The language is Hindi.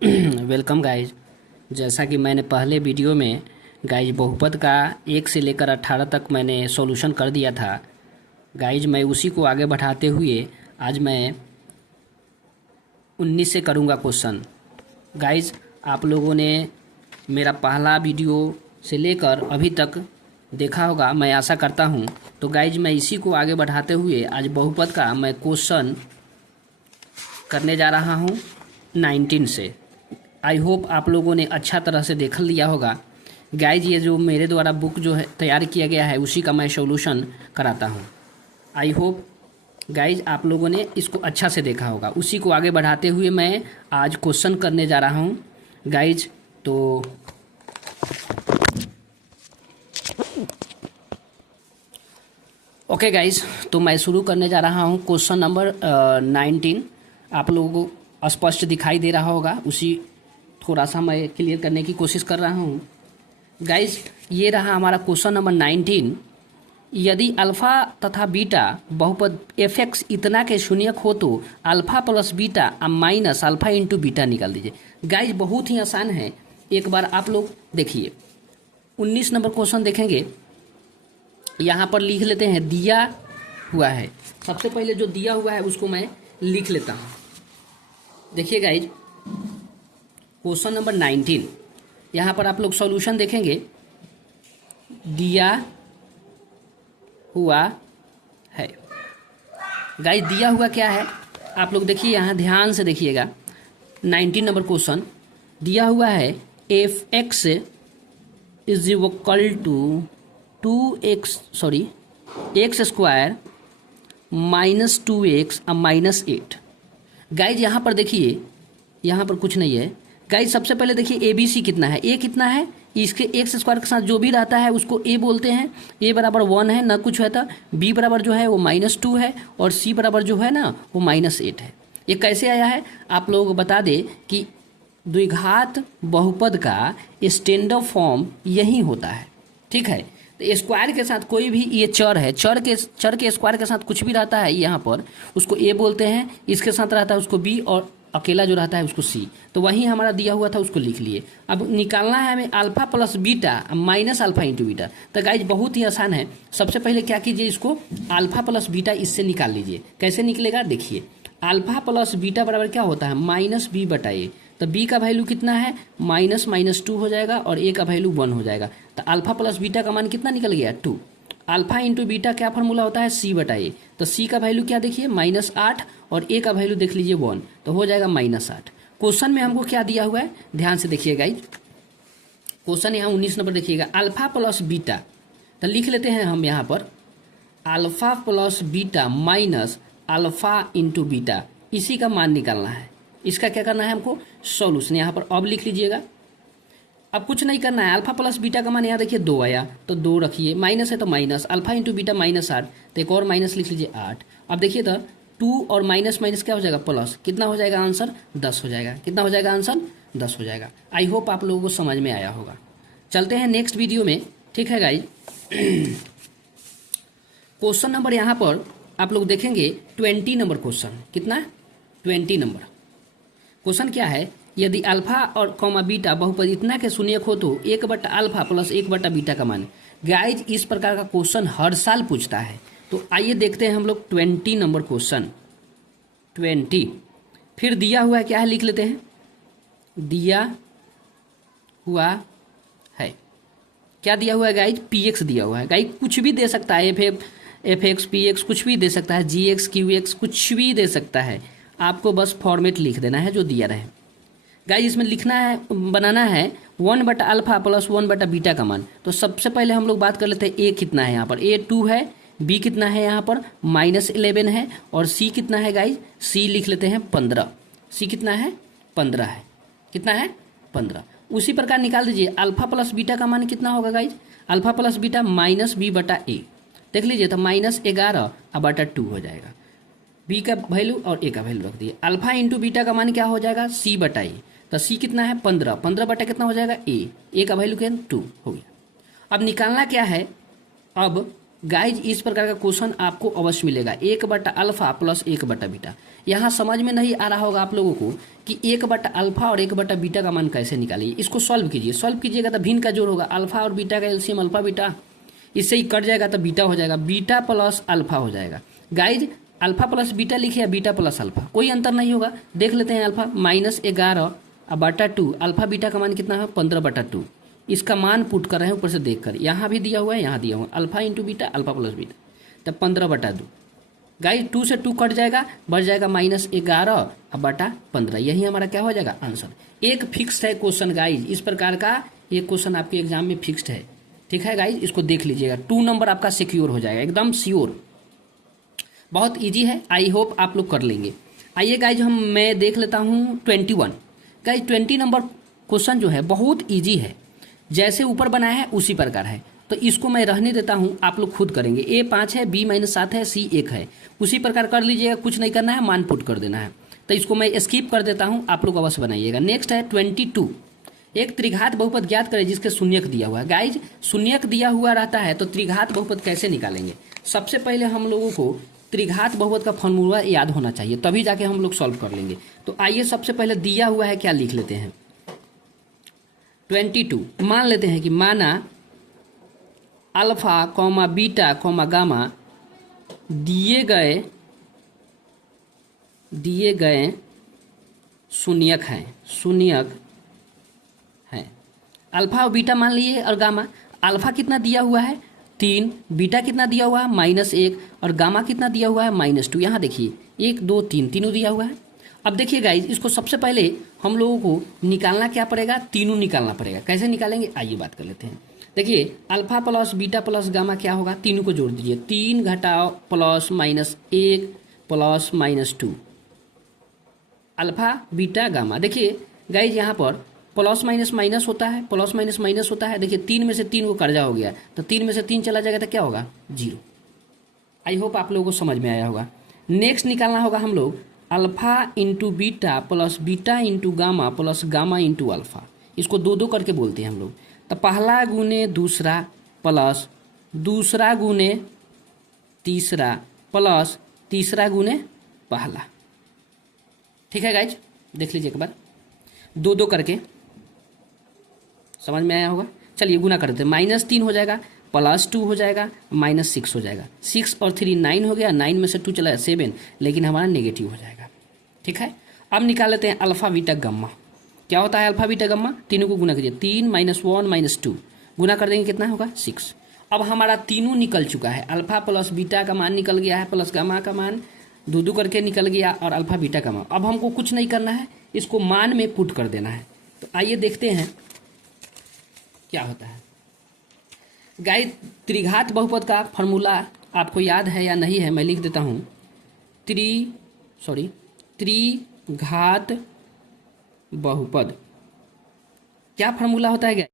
Welcome guys. जैसा कि मैंने पहले वीडियो में गाइज बहुपद का 1 से लेकर 18 तक मैंने सॉल्यूशन कर दिया था। गाइज मैं उसी को आगे बढ़ाते हुए आज मैं 19 से करूँगा क्वेश्चन। गाइज आप लोगों ने मेरा पहला वीडियो से लेकर अभी तक देखा होगा, मैं आशा करता हूँ। तो गाइज मैं इसी को आगे बढ़ाते हुए आज बहुपद का मैं क्वेश्चन करने जा रहा हूँ 19 से। आई होप आप लोगों ने अच्छा तरह से देख लिया होगा। गाइज ये जो मेरे द्वारा बुक जो है तैयार किया गया है उसी का मैं सॉल्यूशन कराता हूँ। आई होप गाइज आप लोगों ने इसको अच्छा से देखा होगा। उसी को आगे बढ़ाते हुए मैं आज क्वेश्चन करने जा रहा हूँ गाइज। तो ओके गाइज, तो मैं शुरू करने जा रहा हूँ क्वेश्चन नंबर 19। आप लोगों को स्पष्ट दिखाई दे रहा होगा, उसी थोड़ा सा मैं क्लियर करने की कोशिश कर रहा हूँ। गाइज ये रहा हमारा क्वेश्चन नंबर 19। यदि अल्फ़ा तथा बीटा बहुपद f(x) इतना के शून्यक हो तो alpha plus beta minus alpha into beta निकाल दीजिए। गाइज बहुत ही आसान है, एक बार आप लोग देखिए। 19 नंबर क्वेश्चन देखेंगे, यहाँ पर लिख लेते हैं दिया हुआ है। सबसे पहले जो दिया हुआ है उसको मैं लिख लेता हूँ। देखिए गाइज क्वेश्चन नंबर 19, यहाँ पर आप लोग सॉल्यूशन देखेंगे। दिया हुआ है गाइज, दिया हुआ क्या है आप लोग देखिए, यहाँ ध्यान से देखिएगा। 19 नंबर क्वेश्चन दिया हुआ है f(x) is equal to 2x square minus 2x minus 8। Guys यहाँ पर देखिए, यहाँ पर कुछ नहीं है। गाइज सबसे पहले देखिए ए बी सी कितना है, ए कितना है, इसके एक्स स्क्वायर के साथ जो भी रहता है उसको ए बोलते हैं। ए बराबर 1 है, ना कुछ है था। बी बराबर जो है वो -2 है और सी बराबर जो है ना वो -8 है। ये कैसे आया है आप लोगों को बता दें कि द्विघात बहुपद का स्टैंडर्ड फॉर्म यही होता है, ठीक है। तो स्क्वायर के साथ कोई भी ये चर है, चर के स्क्वायर के साथ कुछ भी रहता है यहाँ पर उसको ए बोलते हैं, इसके साथ रहता है उसको बी और अकेला जो रहता है उसको सी। तो वही हमारा दिया हुआ था उसको लिख लिए। अब निकालना है हमें alpha plus beta minus alpha into beta. तो गाइज बहुत ही आसान है। सबसे पहले क्या कीजिए, इसको अल्फा प्लस बीटा इससे निकाल लीजिए। कैसे निकलेगा देखिए, अल्फा प्लस बीटा बराबर क्या होता है -b/a। तो b का वैल्यू कितना है -2 हो जाएगा और a का वैल्यू 1 हो जाएगा। तो अल्फा प्लस बीटा का मान कितना निकल गया 2। अल्फा इंटू बीटा क्या फार्मूला होता है c/a। तो c का वैल्यू क्या देखिए -8 और a का वैल्यू देख लीजिए 1, तो हो जाएगा -8। क्वेश्चन में हमको क्या दिया हुआ है ध्यान से देखिए गाइज। क्वेश्चन यहाँ 19 नंबर देखिएगा, अल्फा प्लस बीटा। तो लिख लेते हैं हम यहाँ पर alpha plus beta minus alpha into beta, इसी का मान निकालना है। इसका क्या करना है हमको सॉल्यूशन, यहाँ पर अब लिख लीजिएगा। अब कुछ नहीं करना है, अल्फा प्लस बीटा का मान यहाँ देखिए 2 आया तो 2 रखिए, माइनस है तो माइनस, अल्फा इंटू बीटा -8 तो एक और माइनस लिख लीजिए 8। अब देखिए तो 2 और माइनस माइनस क्या हो जाएगा प्लस, कितना हो जाएगा आंसर 10 हो जाएगा। कितना हो जाएगा आंसर 10 हो जाएगा। आई होप आप लोगों को समझ में आया होगा। चलते हैं नेक्स्ट वीडियो में, ठीक है गाइज। क्वेश्चन नंबर यहाँ पर आप लोग देखेंगे 20 नंबर क्वेश्चन, कितना 20 नंबर क्वेश्चन क्या है, यदि अल्फा और कॉमा बीटा बहुपद इतना के शून्यक हो तो 1/अल्फा प्लस 1/बीटा का मान। गाइज इस प्रकार का क्वेश्चन हर साल पूछता है। तो आइए देखते हैं हम लोग 20 नंबर क्वेश्चन। 20 फिर दिया हुआ है क्या है लिख लेते हैं, दिया हुआ है क्या दिया हुआ है गाइज px दिया हुआ है। गाइज कुछ भी दे सकता है, f(x) px कुछ भी दे सकता है, gx qx कुछ भी दे सकता है। आपको बस फॉर्मेट लिख देना है जो दिया रहे। गाइज इसमें लिखना है, बनाना है 1/अल्फा प्लस 1/बीटा का मान। तो सबसे पहले हम लोग बात कर लेते हैं a कितना है, यहाँ पर a 2 है, b कितना है यहाँ पर -11 है और c कितना है गाइज, c लिख लेते हैं 15। c कितना है 15 है, कितना है 15। उसी प्रकार निकाल दीजिए अल्फा प्लस बीटा का मान कितना होगा guys, alpha plus beta -b/a। देख लीजिए तो -11/2 हो जाएगा। b का वैल्यू और a का वैल्यू रख दिए। अल्फा इंटू बीटा का मान क्या हो जाएगा c/a। तो c कितना है 15, 15 बटा कितना हो जाएगा a का वैल्यू क्या 2 हो गया। अब निकालना क्या है, अब गाइज इस प्रकार का क्वेश्चन आपको अवश्य मिलेगा, 1/अल्फा प्लस 1/बीटा। यहाँ समझ में नहीं आ रहा होगा आप लोगों को कि 1/अल्फा और 1/बीटा का मान कैसे निकालिए। इसको सॉल्व कीजिए, सॉल्व कीजिएगा तो भिन्न का जोड़ होगा, अल्फा और बीटा का एलसीएम अल्फा बीटा, इससे ही कट जाएगा तो बीटा हो जाएगा, बीटा प्लस अल्फा हो जाएगा। गाइज अल्फा प्लस बीटा लिखिए या बीटा प्लस अल्फा, कोई अंतर नहीं होगा। देख लेते हैं, अल्फा -11/2, अल्फा बीटा का मान कितना है 15/2। इसका मान पुट कर रहे हैं ऊपर से देखकर, यहाँ भी दिया हुआ है यहाँ दिया हुआ है, alpha into beta alpha plus beta, तब 15/2। गाइस 2 से 2 कट जाएगा, बढ़ जाएगा -11/15, यही हमारा क्या हो जाएगा आंसर। एक फिक्स्ड है क्वेश्चन गाइज, इस प्रकार का एक क्वेश्चन आपके एग्जाम में फिक्स्ड है, ठीक है गाइज, इसको देख लीजिएगा, 2 नंबर आपका सिक्योर हो जाएगा, एकदम श्योर। बहुत ईजी है, आई होप आप लोग कर लेंगे। आइए गाइज मैं देख लेता हूँ 21। गाइज 20 नंबर क्वेश्चन जो है बहुत ईजी है, जैसे ऊपर बनाया है उसी प्रकार है, तो इसको मैं रहने देता हूं, आप लोग खुद करेंगे। A 5 है, B -7 है, C 1 है, उसी प्रकार कर लीजिएगा, कुछ नहीं करना है, मान पुट कर देना है। तो इसको मैं स्किप कर देता हूं, आप लोग अवश्य बनाइएगा। नेक्स्ट है 22, एक त्रिघात बहुपद ज्ञात करें जिसके शून्यक दिया हुआ है। गाइज शून्यक दिया हुआ रहता है तो त्रिघात बहुपद कैसे निकालेंगे। सबसे पहले हम लोगों को त्रिघात बहुपद का फॉर्मूला याद होना चाहिए, तभी जाके हम लोग सॉल्व कर लेंगे। तो आइए सबसे पहले दिया हुआ है क्या लिख लेते हैं। 22 मान लेते हैं कि माना alpha comma beta comma gamma दिए गए शून्यक हैं। अल्फा और बीटा मान लिए और गामा। अल्फा कितना दिया हुआ है 3, बीटा कितना दिया हुआ है -1 और गामा कितना दिया हुआ है -2। यहाँ देखिए 1 2 3 तीनों दिया हुआ है। अब देखिए गाइज इसको सबसे पहले हम लोगों को निकालना क्या पड़ेगा, तीनों निकालना पड़ेगा। कैसे निकालेंगे आइए बात कर लेते हैं। देखिए alpha plus beta plus gamma क्या होगा, तीनों को जोड़ दीजिए, 3 घटाओ plus -1 plus -2, alpha beta gamma. देखिए गाइज यहाँ पर प्लस माइनस माइनस होता है, प्लस माइनस माइनस होता है। देखिए 3 में से 3 को कर्जा हो गया तो 3 में से 3 चला जाएगा तो क्या होगा 0। आई होप आप लोगों को समझ में आया होगा। नेक्स्ट निकालना होगा हम लोग alpha into beta plus beta into gamma plus gamma into alpha. इसको 2 करके बोलते हैं हम लोग। तो पहला गुने दूसरा प्लस दूसरा गुने तीसरा प्लस तीसरा गुने पहला। ठीक है गाइज, देख लीजिए एक बार 2 करके, समझ में आया होगा। चलिए गुना कर देते हैं, -3 हो जाएगा, +2 हो जाएगा, -6 हो जाएगा। 6 और 3 9 हो गया, 9 में से 2 चला 7, लेकिन हमारा नेगेटिव हो जाएगा। ठीक है, अब निकाल लेते हैं अल्फा बीटा गम्मा। क्या होता है अल्फा बीटा गम्मा, तीनों को गुना कीजिए, 3 -1 -2 गुना कर देंगे कितना होगा 6। अब हमारा तीनों निकल चुका है, अल्फा प्लस बीटा का मान निकल गया है, प्लस गामा का मान 2 करके निकल गया और अल्फा बीटा का मान। अब हमको कुछ नहीं करना है, इसको मान में पुट कर देना है। तो आइए देखते हैं क्या होता है। गाइस त्रिघात बहुपद का फॉर्मूला आपको याद है या नहीं है, मैं लिख देता हूँ। त्रिघात बहुपद क्या फॉर्मूला होता है।